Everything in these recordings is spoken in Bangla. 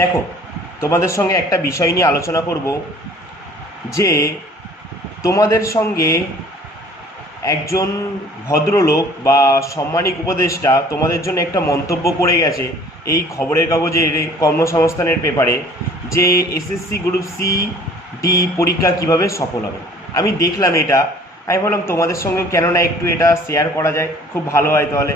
দেখো, তোমাদের সঙ্গে একটা বিষয় নিয়ে আলোচনা করব যে তোমাদের সঙ্গে একজন ভদ্রলোক বা সাম্মানিক উপদেষ্টা তোমাদের জন্য একটা মন্তব্য করে গেছে এই খবরের কাগজের কর্মসংস্থানের পেপারে যে এসএসসি গ্রুপ সি ডি পরীক্ষা কিভাবে সফল হবে। আমি দেখলাম এটা, আমি ভাবলাম তোমাদের সঙ্গেও কেননা একটু এটা শেয়ার করা যায়, খুব ভালো হয়। তাহলে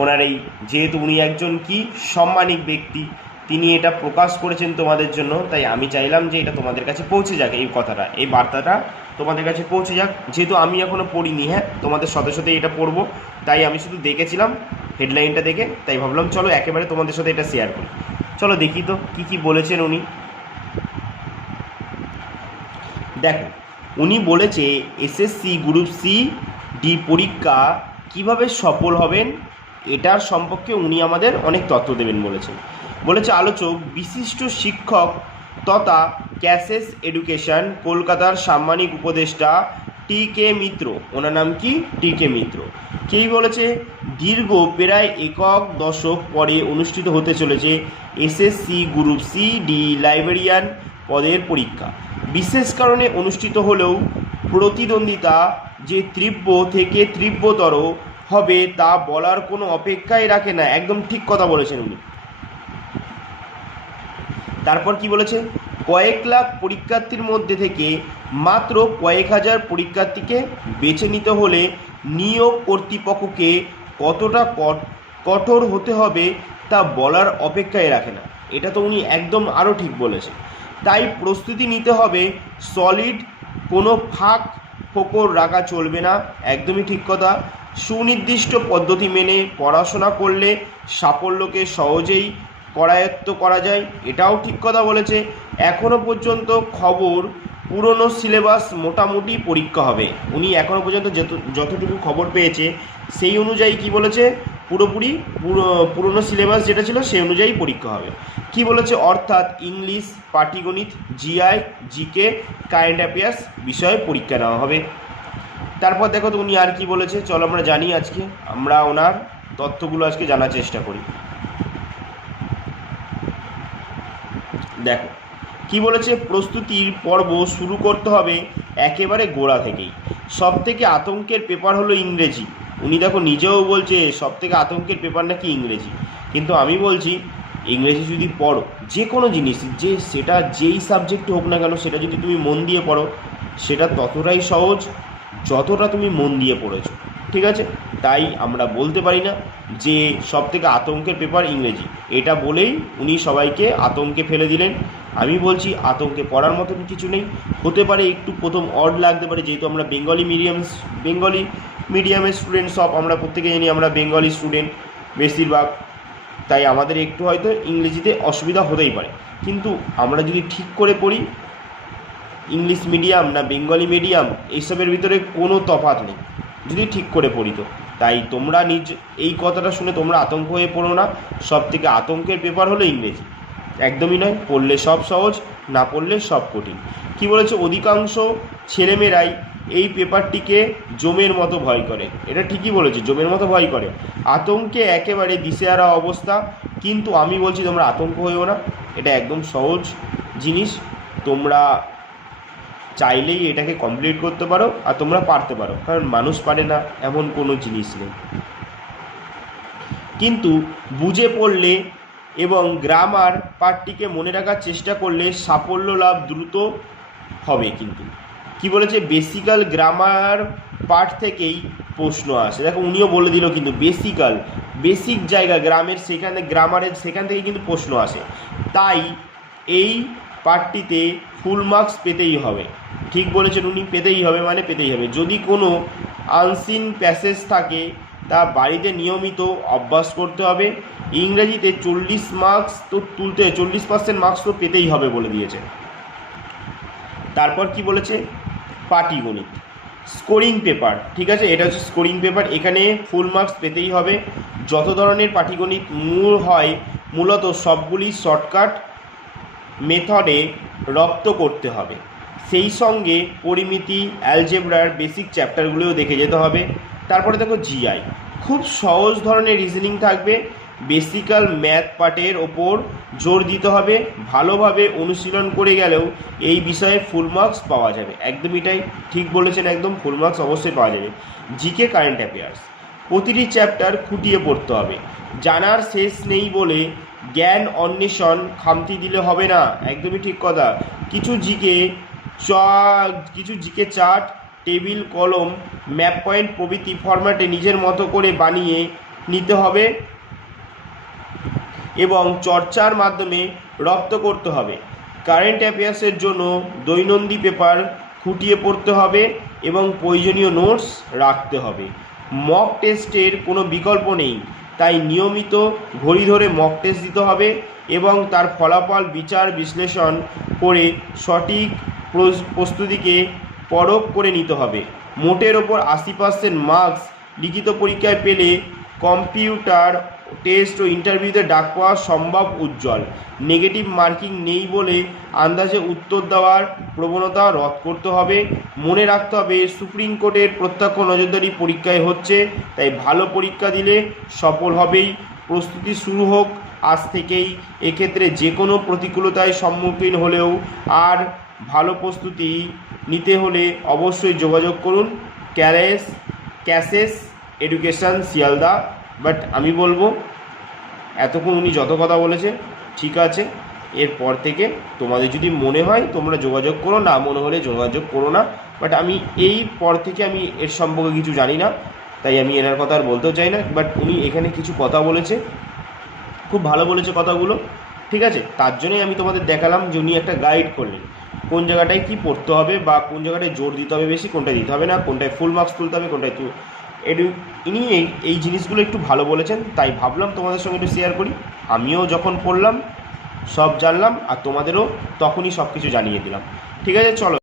ওনার এই, যেহেতু উনি একজন কি সাম্মানিক ব্যক্তি, তিনি এটা প্রকাশ করেছেন তোমাদের জন্য, তাই আমি চাইলাম যে এটা তোমাদের কাছে পৌঁছে যাক, এই কথাটা, এই বার্তাটা তোমাদের কাছে পৌঁছে যাক। যেহেতু আমি এখনও পড়িনি, হ্যাঁ, তোমাদের সাথে সাথে এটা পড়বো, তাই আমি শুধু দেখেছিলাম হেডলাইনটা দেখে, তাই ভাবলাম চলো একেবারে তোমাদের সাথে এটা শেয়ার করি। চলো দেখি তো কি বলেছেন উনি। দেখো, উনি বলেছে এসএসসি গ্রুপ সি ডি পরীক্ষা কিভাবে সফল হবেন এটার সম্পর্কে উনি আমাদের অনেক তথ্য দেবেন বলেছে আলোচক বিশিষ্ট শিক্ষক তথা ক্যাসেস এডুকেশন কলকাতার সাম্মানিক উপদেষ্টা টি.কে. মিত্র। ওনার নাম কি? টি.কে. মিত্র। কেই বলেছে দীর্ঘ প্রায় একক দশক পরে অনুষ্ঠিত হতে চলেছে SSC group C D librarian পদের পরীক্ষা। বিশেষ কারণে অনুষ্ঠিত হলেও প্রতিদ্বন্দ্বিতা যে তীব্র থেকে তীব্রতর হবে তা বলার কোনো অপেক্ষাই রাখে না। একদম ঠিক কথা বলেছেন উনি। তারপর কি বলেছে, কয়েক লাখ পরীক্ষার্থীর মধ্যে থেকে মাত্র কয়েক হাজার পরীক্ষার্থীকে বেছে নিতে হলে নিয়োগ কর্তৃপক্ষকে কতটা কঠোর হতে হবে তা বলার অপেক্ষায় রাখে না। এটা তো উনি একদম আরও ঠিক বলেছে। তাই প্রস্তুতি নিতে হবে সলিড, কোনো ফাঁক ফোকর রাখা চলবে না। একদমই ঠিক কথা। সুনির্দিষ্ট পদ্ধতি মেনে পড়াশোনা করলে সাফল্যকে সহজেই করায়ত্ত করা যায়, এটাও ঠিক কথা বলেছে। এখনও পর্যন্ত খবর পুরনো সিলেবাস মোটামুটি পরীক্ষা হবে। উনি এখনও পর্যন্ত যতটুকু খবর পেয়েছে সেই অনুযায়ী কি বলেছে, পুরোপুরি পুরনো সিলেবাস যেটা ছিল সেই অনুযায়ী পরীক্ষা হবে। কি বলেছে, অর্থাৎ ইংলিশ, পাটিগণিত, জিআই, জিকে, কারেন্ট অ্যাফেয়ার্স বিষয়ে পরীক্ষা নেওয়া হবে। তারপর দেখো তো উনি আর কি বলেছে, চলো আমরা জানি। আজকে আমরা ওনার তথ্যগুলো আজকে জানার চেষ্টা করি। দেখো কি বলেছে, প্রস্তুতির পর্ব শুরু করতে হবে একেবারে গোড়া থেকেই। সব থেকে আতঙ্কের পেপার হলো ইংরেজি। উনি দেখো নিজেও বলছে সব থেকে আতঙ্কের পেপার নাকি ইংরেজি, কিন্তু আমি বলছি ইংরেজি যদি পড়ো, যে কোনো জিনিস, যে সেটা যেই সাবজেক্টে হোক না কেন, সেটা যদি তুমি মন দিয়ে পড়ো সেটা ততটাই সহজ যতটা তুমি মন দিয়ে পড়েছো। ঠিক আছে, তাই আমরা বলতে পারি না যে সব থেকে আতঙ্কের পেপার ইংরেজি, এটা বলেই উনি সবাইকে আতঙ্কে ফেলে দিলেন। আমি বলছি আতঙ্কে পড়ার মতন কিছু নেই। হতে পারে একটু প্রথম অড লাগতে পারে, যেহেতু আমরা বেঙ্গলি মিডিয়ামের স্টুডেন্ট, সব আমরা প্রত্যেকে জানি আমরা বেঙ্গলি স্টুডেন্ট বেশিরভাগ, তাই আমাদের একটু হয়তো ইংরেজিতে অসুবিধা হতেই পারে। কিন্তু আমরা যদি ঠিক করে পড়ি, ইংলিশ মিডিয়াম না বেঙ্গলি মিডিয়াম এইসবের ভিতরে কোনো তফাৎ নেই যদি ঠিক করে পড়ি তো। তাই তোমরা এই কথাটা শুনে তোমরা আতঙ্ক হয়ে পড়ো না। সব থেকে আতঙ্কের পেপার হলো ইংরেজি, একদমই নয়। পড়লে সব সহজ, না পড়লে সব কঠিন। কি বলেছে, অধিকাংশ ছেলেমেয়েরাই এই পেপারটিকে জমের মতো ভয় করে। এটা ঠিকই বলেছে, জমের মতো ভয় করে। আতঙ্কে একেবারে দিশেহারা অবস্থা। কিন্তু আমি বলছি তোমরা আতঙ্ক হয়েও না, এটা একদম সহজ জিনিস। তোমরা চাইলেই এটাকে কমপ্লিট করতে পারো, আর তোমরা পারতে পারো, কারণ মানুষ পারে না এমন কোনো জিনিস নেই। কিন্তু বুঝে পড়লে এবং গ্রামার পার্টটিকে মনে রাখার চেষ্টা করলে সাফল্য লাভ দ্রুত হবে। কিন্তু কি বলেছে, বেসিক্যাল গ্রামার পার্ট থেকেই প্রশ্ন আসে। দেখো উনিও বলে দিল, কিন্তু বেসিক জায়গা গ্রামের, সেখানে গ্রামারের সেখান থেকে কিন্তু প্রশ্ন আসে। তাই এই পার্টটিতে ফুল মার্কস পেতেই হবে। ঠিক বলেছেন উনি, পেতেই হবে মানে পেতেই হবে। যদি কোনো আনসিন প্যাসেজ থাকে তা বাড়িতে নিয়মিত অভ্যাস করতে হবে। ইংরেজিতে 40 মার্কস তো তুলতে, 40% মার্কস তো পেতেই হবে বলে দিয়েছে। তারপর কি বলেছে, পাটিগণিত স্কোরিং পেপার। ঠিক আছে, এটা হচ্ছে স্কোরিং পেপার, এখানে ফুল মার্কস পেতেই হবে। যত ধরনের পাটিগণিত মূলত সবগুলি শর্টকাট মেথডে রপ্ত করতে হবে। সেই সঙ্গে পরিমিতি, অ্যালজেব্রার বেসিক চ্যাপ্টারগুলোও দেখে যেতে হবে। তারপরে দেখো জিআই, খুব সহজ ধরনের রিজনিং থাকবে, বেসিক্যাল ম্যাথ পার্টের ওপর জোর দিতে হবে। ভালোভাবে অনুশীলন করে গেলেও এই বিষয়ে ফুল মার্কস পাওয়া যাবে। একদমই তাই, ঠিক বলেছেন, একদম ফুল মার্কস অবশ্যই পাওয়া যাবে। জিকে কারেন্ট অ্যাফেয়ার্স প্রতিটি চ্যাপ্টার খুঁটিয়ে পড়তে হবে। জানার শেষ নেই বলে জ্ঞান অন্বেষণ খামতি দিলে হবে না। একদমই ঠিক কথা। কিছু জিকে চার্ট, টেবিল, কলম, ম্যাপ পয়েন্ট প্রভৃতি ফরম্যাটে নিজের মতো করে বানিয়ে নিতে হবে এবং চর্চার মাধ্যমে রপ্ত করতে হবে। কারেন্ট অ্যাফেয়ার্সের জন্য দৈনন্দিন পেপার খুঁটিয়ে পড়তে হবে এবং প্রয়োজনীয় নোটস রাখতে হবে। মক টেস্টের কোনো বিকল্প নেই, তাই নিয়মিত ঘড়ি ধরে মক টেস্ট দিতে হবে এবং তার ফলাফল বিচার বিশ্লেষণ করে সঠিক প্রস্তুতিকে পরখ করে নিতে হবে। মোটের ওপর 80% মার্কস লিখিত পরীক্ষায় পেলে কম্পিউটার টেস্ট ও ইন্টারভিউতে ডাক পাওয়া সম্ভব উজ্জ্বল। নেগেটিভ মার্কিং নেই বলে আন্দাজে উত্তর দেওয়ার প্রবণতা রদ করতে হবে। মনে রাখতে হবে সুপ্রিম কোর্টের প্রত্যক্ষ নজরদারি পরীক্ষায় হচ্ছে, তাই ভালো পরীক্ষা দিলে সফল হবেই। প্রস্তুতি শুরু হোক আজ থেকেই। এক্ষেত্রে যে কোনো প্রতিকূলতায় সম্মুখীন হলেও আর ভালো প্রস্তুতি নিতে হলে অবশ্যই যোগাযোগ করুন ক্যাশেস এডুকেশন শিয়ালদা। বাট আমি বলবো এতক্ষণ উনি যত কথা বলেছে ঠিক আছে, এরপর থেকে তোমাদের যদি মনে হয় তোমরা যোগাযোগ করো, না মনে হলে যোগাযোগ করো না। বাট আমি এই পর থেকে আমি এর সম্পর্কে কিছু জানি না, তাই আমি এনার কথা আর বলতেও চাই না। বাট উনি এখানে কিছু কথা বলেছে, খুব ভালো বলেছে কথাগুলো, ঠিক আছে। তার জন্যই আমি তোমাদের দেখালাম যে উনি একটা গাইড করলেন কোন জায়গাটায় কী পড়তে হবে বা কোন জায়গাটায় জোর দিতে হবে বেশি, কোনটায় দিতে হবে না, কোনটায় ফুল মার্কস তুলতে হবে, কোনটায় ইনি এই জিনিসগুলো একটু ভালো বলেছেন, তাই ভাবলাম তোমাদের সঙ্গে একটু শেয়ার করি। আমিও যখন পড়লাম সব জানলাম আর তোমাদেরও তখনই সব কিছু জানিয়ে দিলাম। ঠিক আছে, চলো।